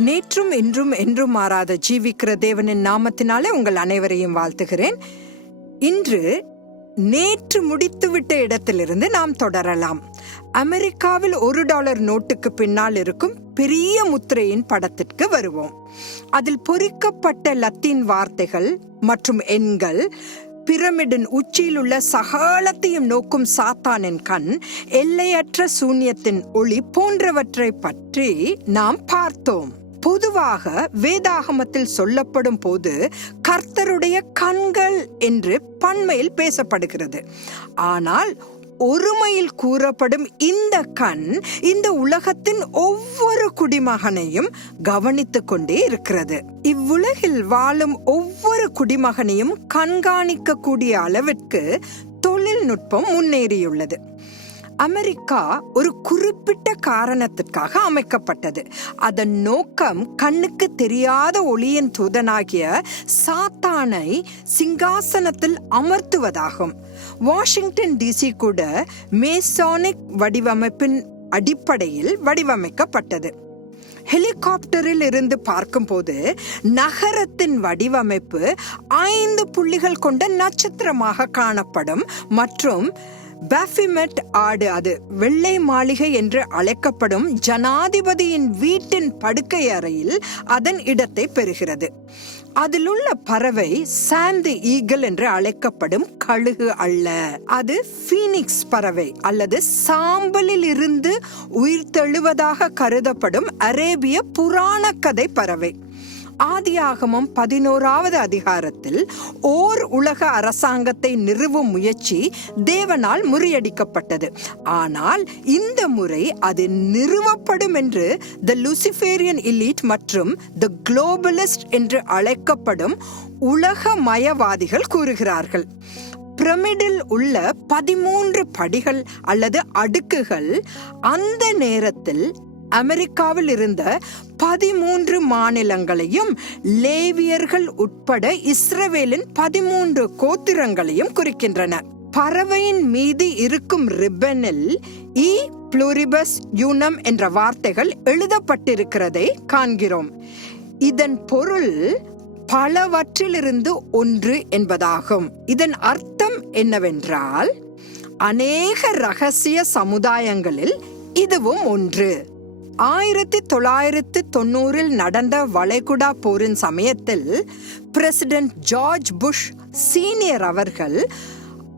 நேற்றும் இன்றும் என்றும் மாறாத ஜீவிக்கிற தேவனின் நாமத்தினாலே உங்கள் அனைவரையும் வாழ்த்துகிறேன். இன்று நேற்று முடித்துவிட்ட இடத்திலிருந்து நாம் தொடரலாம். அமெரிக்காவில் ஒரு டாலர் நோட்டுக்கு பின்னால் இருக்கும் பெரிய முத்திரையின் படத்திற்கு வருவோம். அதில் பொறிக்கப்பட்ட லத்தீன் வார்த்தைகள் மற்றும் எண்கள் பிரமிடின் உச்சியில் உள்ள சகாலத்தையும் நோக்கும் சாத்தானின் கண் எல்லையற்ற சூன்யத்தின் ஒளி போன்றவற்றை பற்றி நாம் பார்த்தோம். பொதுவாக வேதாகமத்தில் சொல்லப்படும் போது கர்த்தருடைய கண்கள் என்று பன்மையில் பேசப்படுகிறது. ஆனால் ஒருமையில் கூறப்படும் இந்த கண் இந்த உலகத்தின் ஒவ்வொரு குடிமகனையும் கவனித்து கொண்டே இருக்கிறது. இவ்வுலகில் வாழும் ஒவ்வொரு குடிமகனையும் கண்காணிக்கக்கூடிய அளவிற்கு தொழில்நுட்பம் முன்னேறியுள்ளது. அமெரிக்கா ஒரு குறிப்பிட்ட காரணத்திற்காக அமைக்கப்பட்டது. அதன் நோக்கம் கண்ணுக்கு தெரியாத ஒளியின் தூதனாகிய சாத்தானை சிங்காசனத்தில் அமர்த்துவதாகும். வாஷிங்டன் டிசி கூட மேசானிக் வடிவமைப்பின் அடிப்படையில் வடிவமைக்கப்பட்டது. ஹெலிகாப்டரில் இருந்து பார்க்கும்போது நகரத்தின் வடிவமைப்பு ஐந்து புள்ளிகள் கொண்ட நட்சத்திரமாக காணப்படும் மற்றும் பேஃபிமெட் ஆடு அது. வெள்ளை மாளிகை என்று அழைக்கப்படும் ஜனாதிபதியின் வீட்டின் படுக்கை அறையில் அதன் இடத்தை பெறுகிறது. அதிலுள்ள பறவை சாந்து ஈகிள் என்று அழைக்கப்படும் கழுகு அல்ல. அது ஃபீனிக்ஸ் பறவை அல்லது சாம்பலில் இருந்து உயிர் தெழுவதாக கருதப்படும் அரேபிய புராண கதை பறவை. ஆதியாகமம் பதினோராவது அதிகாரத்தில் ஓர் உலக அரசாங்கத்தை நிறுவும் முயற்சி தேவனால் முறியடிக்கப்பட்டது. ஆனால் இந்த முறை அது நிறுவப்படும் என்று த லூசிஃபேரியன் இலீட் மற்றும் த குளோபலிஸ்ட் என்று அழைக்கப்படும் உலக மயவாதிகள் கூறுகிறார்கள். பிரமிடில் உள்ள பதிமூன்று படிகள் அல்லது அடுக்குகள் அந்த நேரத்தில் அமெரிக்காவில் இருந்த பதிமூன்று மாநிலங்களையும் லேவியர்கள் உட்பட இஸ்ரவேலின் பதிமூன்று கோத்திரங்களையும் குறிக்கின்றன பறவையின் மீது இருக்கும் ரிப்பனில் இ புளூரிபஸ் யூனம் என்ற வார்த்தைகள் எழுதப்பட்டிருக்கிறதை காண்கிறோம். இதன் பொருள் பலவற்றிலிருந்து ஒன்று என்பதாகும். இதன் அர்த்தம் என்னவென்றால் அநேக ரகசிய சமுதாயங்களில் இதுவும் ஒன்று. ஆயிரத்தி தொள்ளாயிரத்து தொண்ணூறில் நடந்த வளைகுடா போரின் சமயத்தில் பிரசிடென்ட் ஜார்ஜ் புஷ் சீனியர் அவர்கள்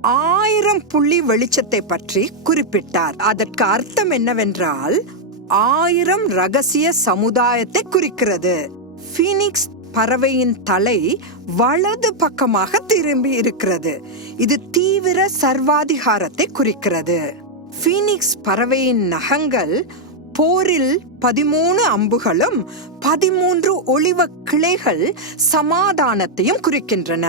ஆயிரம் புள்ளி வெளிச்சத்தை பற்றி குறிப்பிட்டார். அதற்கு அர்த்தம் என்னவென்றால் ஆயிரம் ரகசிய சமுதாயத்தை குறிக்கிறது. ஃபீனிக்ஸ் பறவையின் தலை வலது பக்கமாக திரும்பி இருக்கிறது. இது தீவிர சர்வாதிகாரத்தை குறிக்கிறது. ஃபீனிக்ஸ் பறவையின் நகங்கள் போரில் பதிமூணு அம்புகளும் பதிமூன்று ஒளிவ கிளைகள் சமாதானத்தையும் குறிக்கின்றன.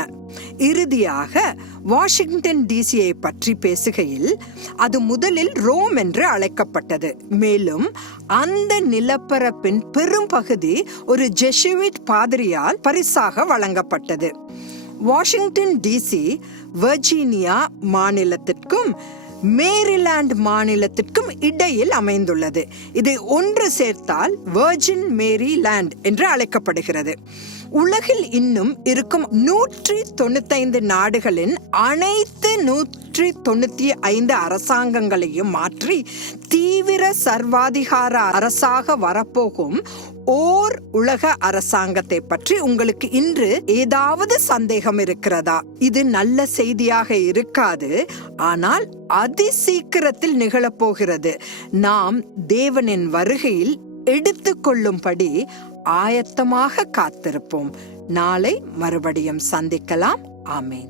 இறுதியாக வாஷிங்டன் டிசியை பற்றி பேசுகையில் அது முதலில் ரோம் என்று அழைக்கப்பட்டது. மேலும் அந்த நிலப்பரப்பின் பெரும் பகுதி ஒரு ஜெஷுவிட் பாதிரியால் பரிசாக வழங்கப்பட்டது. வாஷிங்டன் டிசி வர்ஜீனியா மாநிலத்திற்கும் மேரிலாண்ட் மாநிலத்திற்கும் இடையில் அமைந்துள்ளது. இது ஒன்று சேர்த்தால் வெர்ஜின் மேரி லேண்ட் என்று அழைக்கப்படுகிறது. உலகில் இன்னும் இருக்கும் நூற்றி தொண்ணூத்தைந்து நாடுகளின் அனைத்து நூற்றி தொண்ணூத்தி ஐந்து அரசாங்கங்களையும் மாற்றி தீவிர சர்வாதிகார அரசாக வரப்போகும் ஓர் உலக அரசாங்கத்தை பற்றி உங்களுக்கு இன்று ஏதாவது சந்தேகம் இருக்கிறதா? இது நல்ல செய்தியாக இருக்காது ஆனால் அதி சீக்கிரத்தில் நிகழப்போகிறது. நாம் தேவனின் வருகையில் எடுத்துக்கொள்ளும்படி ஆயத்தமாக காத்திருப்போம். நாளை மறுபடியும் சந்திக்கலாம். ஆமேன்.